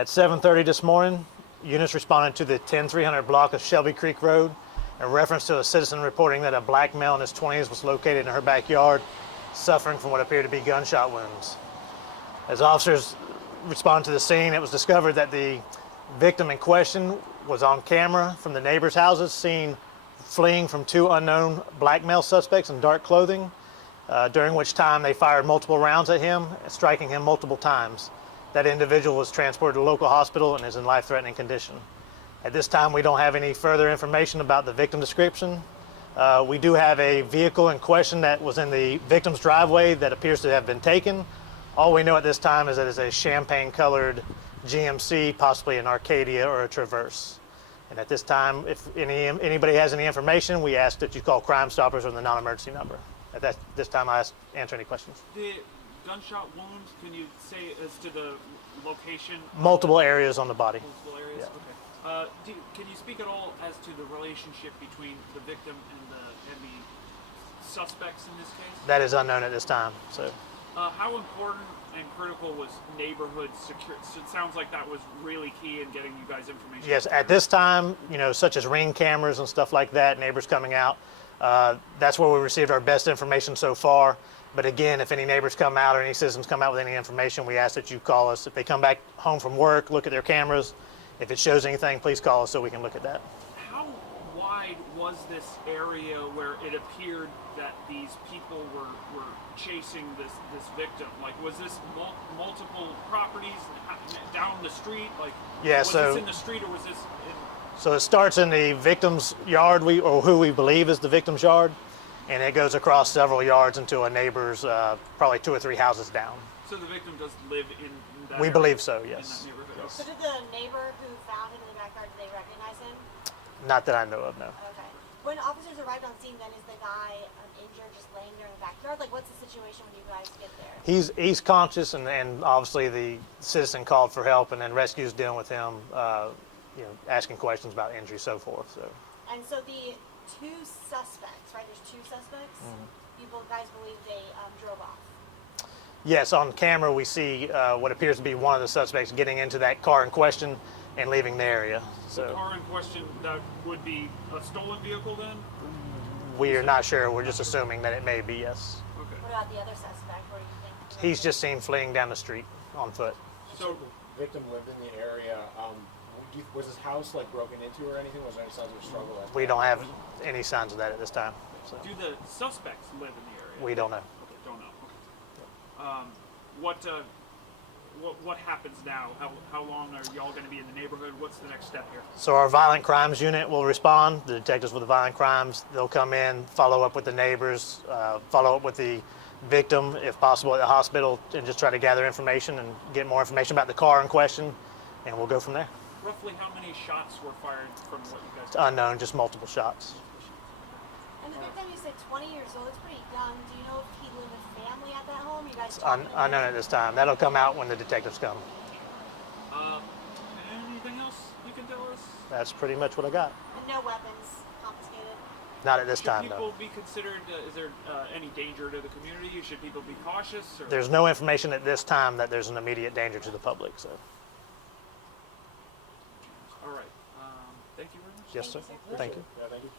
At 7:30 this morning, units responded to the 10300 block of Shelby Creek Road in reference to a citizen reporting that a black male in his 20s was located in her backyard suffering from what appeared to be gunshot wounds. As officers responded to the scene, it was discovered that the victim in question was on camera from the neighbors' houses, seen fleeing from two unknown black male suspects in dark clothing, during which time they fired multiple rounds at him, striking him multiple times. That individual was transported to a local hospital and is in life-threatening condition. At this time, we don't have any further information about the victim description. We do have a vehicle in question that was in the victim's driveway that appears to have been taken. All we know at this time is that it's a champagne-colored GMC, possibly an Arcadia or a Traverse. And at this time, if anybody has any information, we ask that you call Crime Stoppers or the non-emergency number. At this time, I answer any questions. The gunshot wounds, can you say as to the location? Multiple areas on the body. Multiple areas? Yeah. Okay. Can you speak at all as to the relationship between the victim and the suspects in this case? That is unknown at this time. So, how important and critical was neighborhood security? So it sounds like that was really key in getting you guys information. yes, at this time, such as Ring cameras and stuff like that, neighbors coming out, that's where we received our best information so far. But again, if any neighbors come out or any citizens come out with any information, we ask that you call us. If they come back home from work, look at their cameras. If it shows anything, please call us so we can look at that. How wide was this area where it appeared that these people were chasing this victim? Like, was this multiple properties down the street? Like, yeah, was this in the street or was this in... So it starts in the victim's yard, or who we believe is the victim's yard, and it goes across several yards into a neighbor's, probably 2 or 3 houses down. So the victim does live in that We area, believe so, in yes. that neighborhood? So did the neighbor who found him in the backyard, did they recognize him? Not that I know of, no. Okay. When officers arrived on scene, then is the guy injured, just laying there in the backyard? Like, what's the situation when you guys get there? He's conscious, and obviously the citizen called for help, and then rescue's dealing with him, asking questions about injury, so forth. So. And so the two suspects, right? There's 2 suspects. You guys believe they drove off. Yes, on camera we see what appears to be one of the suspects getting into that car in question and leaving the area. The So car in question, that would be a stolen vehicle then? we are not sure. We're just assuming that it may be, yes. Okay. What about the other suspect? Where do you think? He's just seen fleeing down the street on foot. So the victim lived in the area. Was his house like broken into or anything? Was there any signs of a struggle? We don't have any signs of that at this time. So do the suspects live in the area? we don't know. Okay, don't know. Okay. What happens now? How long are y'all going to be in the neighborhood? What's the next step here? So our violent crimes unit will respond. The detectives with the violent crimes, they'll come in, follow up with the neighbors, follow up with the victim, if possible, at the hospital, and just try to gather information and get more information about the car in question, and we'll go from there. Roughly how many shots were fired from what you guys It's unknown, just multiple shots. And the victim, you said 20 years old. It's pretty young. Do you know if he lived with family at that home? You guys Unknown at this time. That'll come out when the detectives come. Anything else you can tell us? That's pretty much what I got. And no weapons confiscated? Not at this Should time, people though. be considered, is there any danger to the community? Should people be cautious? Or? There's no information at this time that there's an immediate danger to the public, so. All right. Thank you very much. Yes, sir. Thank you. Yeah, thank you.